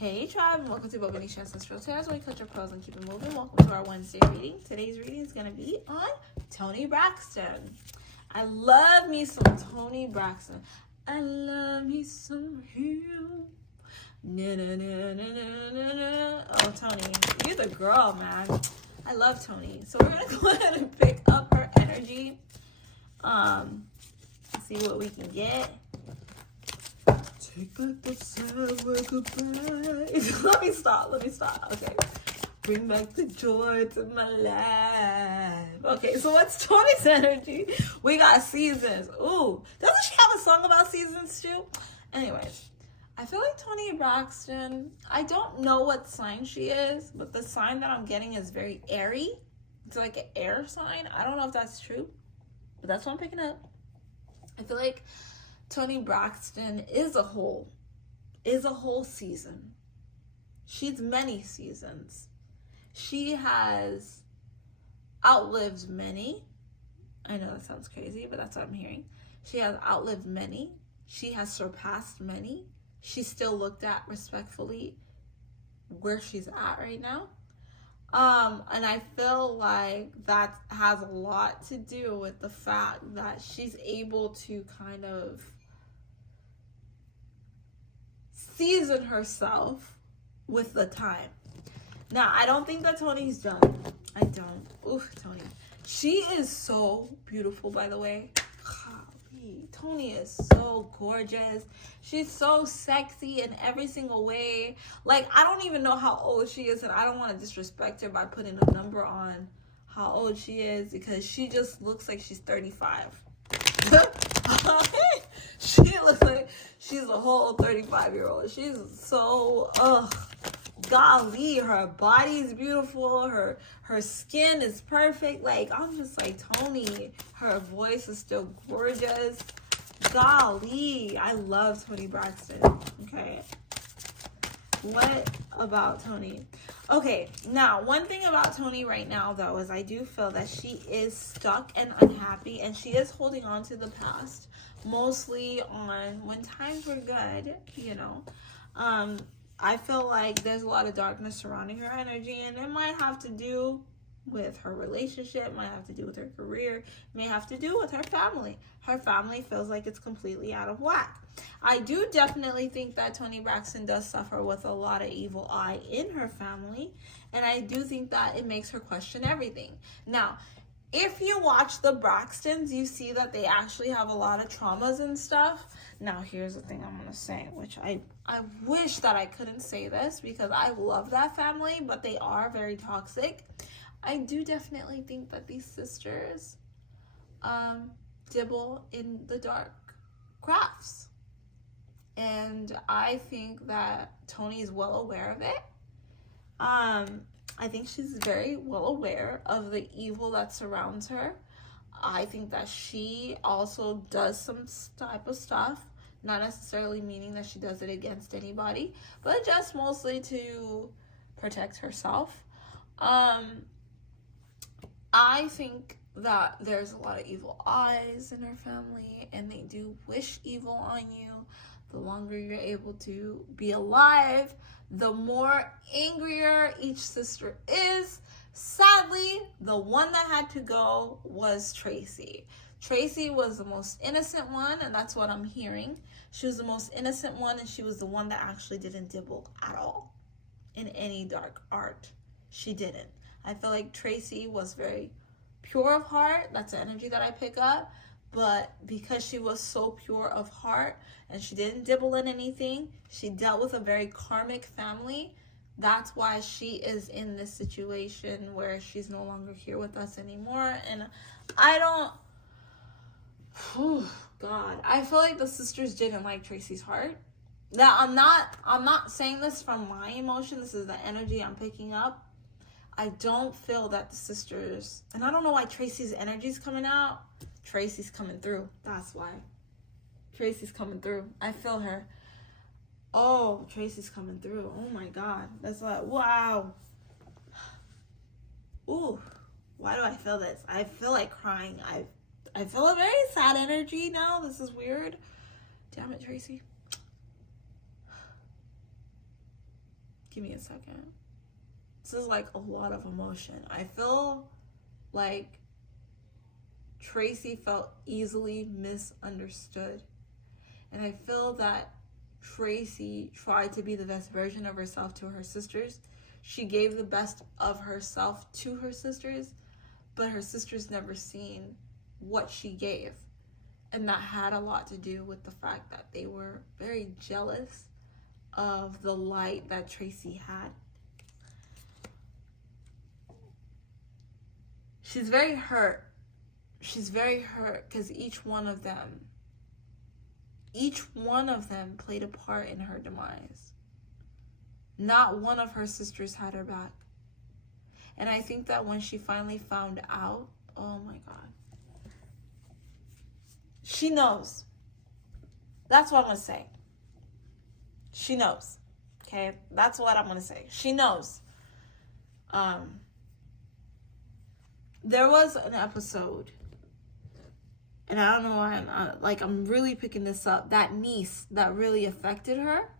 Hey tribe, and welcome to Bobo-Nesha Ancestral Tarot, where we cut your pearls and keep it moving. Welcome to our Wednesday reading. Today's reading is going to be on Toni Braxton. I love me some Toni Braxton. I love me some him. Na, na, na, na, na, na, na. Oh, Toni, you're the girl, man. I love Toni. So we're going to go ahead and pick up her energy. See what we can get. Take back the sad word goodbye. Let me stop. Okay. Bring back the joy to my life. Okay, so what's Toni's energy? We got seasons. Ooh. Doesn't she have a song about seasons too? Anyways, I feel like Toni Braxton, I don't know what sign she is, but the sign that I'm getting is very airy. It's like an air sign. I don't know if that's true, but that's what I'm picking up. I feel like Toni Braxton is a whole season. She's many seasons. She has outlived many. I know that sounds crazy, but that's what I'm hearing. She has outlived many. She has surpassed many. She's still looked at respectfully where she's at right now. And I feel like that has a lot to do with the fact that she's able to kind of season herself with the time. Now, I don't think that Toni's done. I don't. Oof, Toni. She is so beautiful, by the way. Toni is so gorgeous. She's so sexy in every single way. Like, I don't even know how old she is, and I don't want to disrespect her by putting a number on how old she is, because she just looks like she's 35. She looks like she's a whole 35-year-old. She's so, golly, her body is beautiful. Her skin is perfect. Like, I'm just like, Toni, her voice is still gorgeous. Golly, I love Toni Braxton. Okay. What about Toni? Okay, now, one thing about Toni right now, though, is I do feel that she is stuck and unhappy, and she is holding on to the past, mostly on when times were good, you know. I feel like there's a lot of darkness surrounding her energy, and it might have to do with her relationship, might have to do with her career, may have to do with her family. Her family feels like it's completely out of whack. I do definitely think that Toni Braxton does suffer with a lot of evil eye in her family, and I do think that it makes her question everything. Now, if you watch the Braxtons, you see that they actually have a lot of traumas and stuff. Now, here's the thing I'm going to say, which I wish that I couldn't say this because I love that family, but they are very toxic. I do definitely think that these sisters dibble in the dark crafts. And I think that Toni is well aware of it. I think she's very well aware of the evil that surrounds her. I think that she also does some type of stuff, not necessarily meaning that she does it against anybody, but just mostly to protect herself. I think that there's a lot of evil eyes in her family, and they do wish evil on you. The longer you're able to be alive, the more angrier each sister is. Sadly, the one that had to go was Tracy. Tracy was the most innocent one, and that's what I'm hearing. She was the most innocent one, and she was the one that actually didn't dibble at all in any dark art. She didn't. I feel like Tracy was very pure of heart. That's the energy that I pick up. But because she was so pure of heart and she didn't dibble in anything, she dealt with a very karmic family. That's why she is in this situation where she's no longer here with us anymore. And I feel like the sisters didn't like Tracy's heart. Now, I'm not saying this from my emotion. This is the energy I'm picking up. I don't feel that the sisters, and I don't know why Tracy's energy is coming out. Tracy's coming through. That's why. Tracy's coming through. I feel her. Oh, Tracy's coming through. Oh my God. That's like, wow. Ooh. Why do I feel this? I feel like crying. I feel a very sad energy now. This is weird. Damn it, Tracy. Give me a second. This is like a lot of emotion. I feel like Tracy felt easily misunderstood. And I feel that Tracy tried to be the best version of herself to her sisters. She gave the best of herself to her sisters, but her sisters never seen what she gave. And that had a lot to do with the fact that they were very jealous of the light that Tracy had. She's very hurt. She's very hurt because each one of them played a part in her demise. Not one of her sisters had her back. And I think that when she finally found out, oh my God. She knows. That's what I'm going to say. She knows. Okay? That's what I'm going to say. She knows. There was an episode, and I don't know why I'm really picking this up. That niece that really affected her.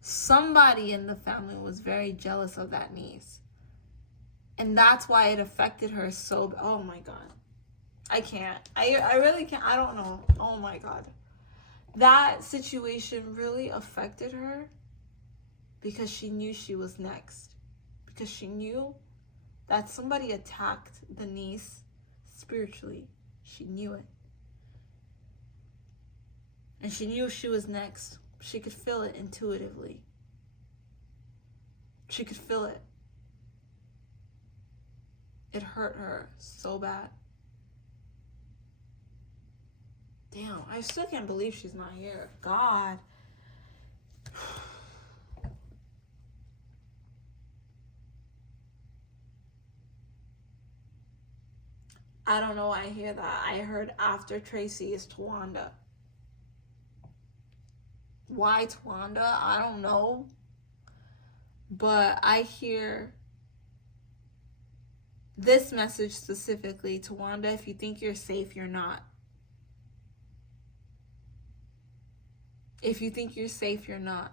Somebody in the family was very jealous of that niece. And that's why it affected her so. Oh my God. I can't. I really can't. I don't know. Oh my God. That situation really affected her because she knew she was next. Because she knew that somebody attacked the niece spiritually. She knew it. And she knew she was next. She could feel it intuitively. She could feel it. It hurt her so bad. Damn, I still can't believe she's not here. God. I don't know why I hear that. I heard after Tracy is Tawanda. Why Tawanda? I don't know. But I hear this message specifically. Tawanda, if you think you're safe, you're not. If you think you're safe, you're not.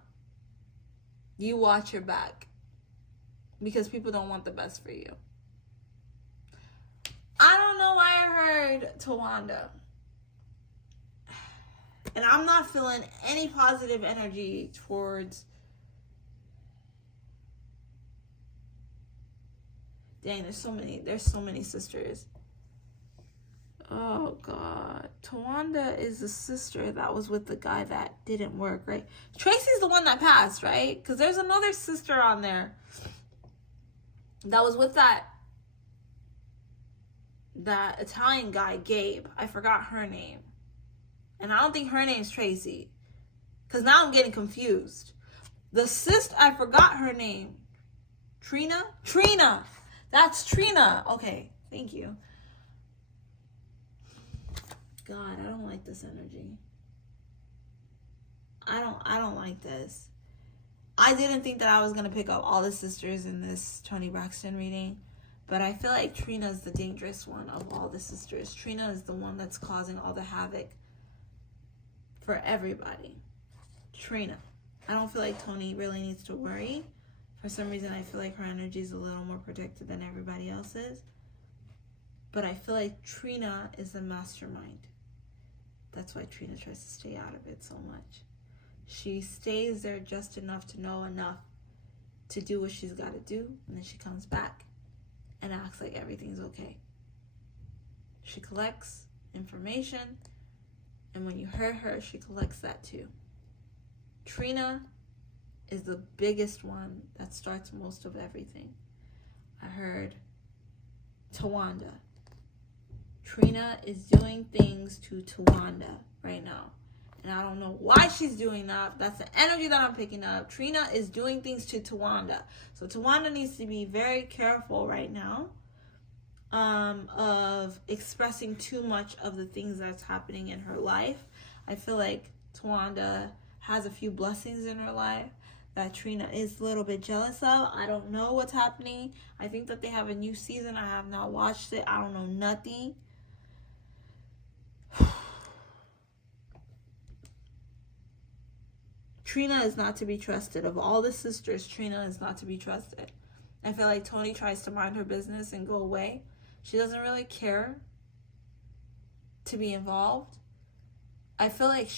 You watch your back. Because people don't want the best for you. I don't know why I heard Tawanda. And I'm not feeling any positive energy towards... Dang, there's so many sisters. Oh, God. Tawanda is the sister that was with the guy that didn't work, right? Tracy's the one that passed, right? Because there's another sister on there that was with that Italian guy, Gabe. I forgot her name. And I don't think her name's Tracy. Because now I'm getting confused. The sister, I forgot her name. Trina? Trina! That's Trina. Okay, thank you. God, I don't like this energy. I don't like this. I didn't think that I was going to pick up all the sisters in this Toni Braxton reading. But I feel like Trina's the dangerous one of all the sisters. Trina is the one that's causing all the havoc for everybody. Trina. I don't feel like Toni really needs to worry. For some reason, I feel like her energy is a little more protected than everybody else's. But I feel like Trina is the mastermind. That's why Trina tries to stay out of it so much. She stays there just enough to know enough to do what she's got to do. And then she comes back and acts like everything's okay. She collects information. And when you hurt her, she collects that too. Trina is the biggest one that starts most of everything. I heard Tawanda. Trina is doing things to Tawanda right now. And I don't know why she's doing that. That's the energy that I'm picking up. Trina is doing things to Tawanda. So Tawanda needs to be very careful right now of expressing too much of the things that's happening in her life. I feel like Tawanda has a few blessings in her life that Trina is a little bit jealous of. I don't know what's happening. I think that they have a new season. I have not watched it. I don't know nothing. Trina is not to be trusted. Of all the sisters, Trina is not to be trusted. I feel like Toni tries to mind her business and go away. She doesn't really care to be involved. I feel like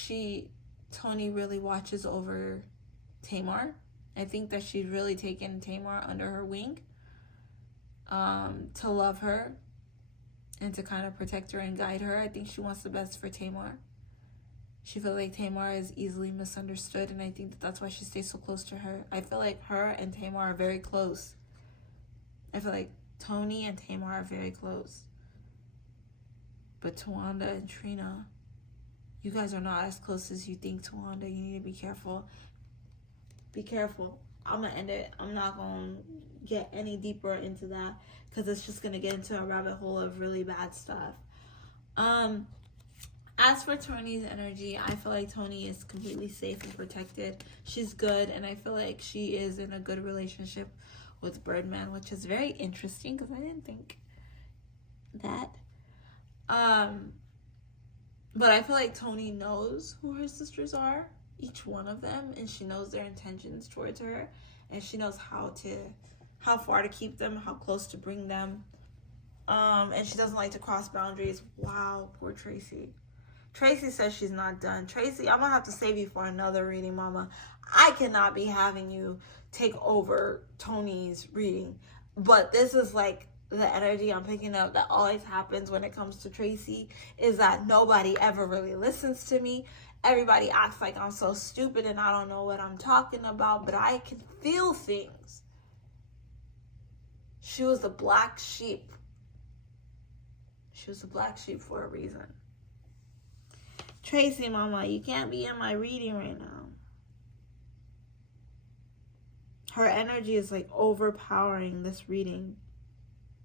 Toni really watches over Tamar. I think that she's really taken Tamar under her wing, to love her and to kind of protect her and guide her. I think she wants the best for Tamar. She feels like Tamar is easily misunderstood, and I think that's why she stays so close to her. I feel like her and Tamar are very close. I feel like Toni and Tamar are very close. But Towanda and Trina, you guys are not as close as you think, Towanda. You need to be careful. Be careful. I'm going to end it. I'm not going to get any deeper into that because it's just going to get into a rabbit hole of really bad stuff. As for Toni's energy, I feel like Toni is completely safe and protected. She's good, and I feel like she is in a good relationship with Birdman, which is very interesting because I didn't think that. But I feel like Toni knows who her sisters are, each one of them, and she knows their intentions towards her, and she knows how far to keep them, how close to bring them. And she doesn't like to cross boundaries. Wow, poor Tracy. Tracy says she's not done. Tracy, I'm gonna have to save you for another reading, mama. I cannot be having you take over Toni's reading. But this is like the energy I'm picking up that always happens when it comes to Tracy, is that nobody ever really listens to me. Everybody acts like I'm so stupid and I don't know what I'm talking about, but I can feel things. She was the black sheep. She was the black sheep for a reason. Tracy, mama, you can't be in my reading right now. Her energy is like overpowering this reading.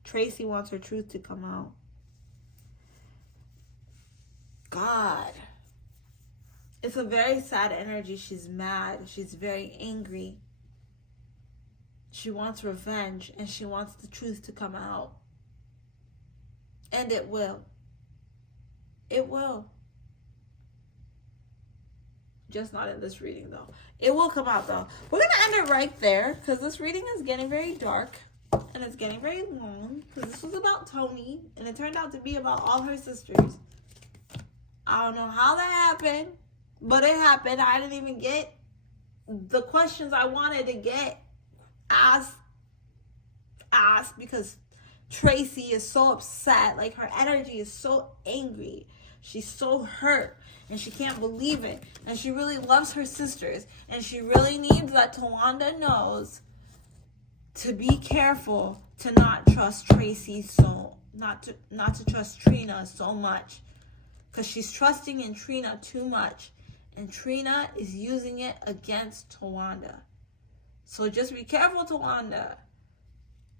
Tracy wants her truth to come out. God. It's a very sad energy. She's mad. She's very angry. She wants revenge, and she wants the truth to come out. And it will. It will. Just not in this reading, though. It will come out, though. We're going to end it right there, because this reading is getting very dark, and it's getting very long, because this was about Toni, and it turned out to be about all her sisters. I don't know how that happened, but it happened. I didn't even get the questions I wanted to get asked because Tracy is so upset. Like, her energy is so angry. She's so hurt, and she can't believe it. And she really loves her sisters, and she really needs that Towanda knows to be careful to not trust Tracy not to trust Trina so much, because she's trusting in Trina too much, and Trina is using it against Towanda. So just be careful, Towanda.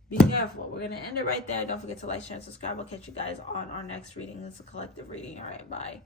Be careful. We're going to end it right there. Don't forget to like, share, and subscribe. I'll catch you guys on our next reading. It's a collective reading. All right, bye.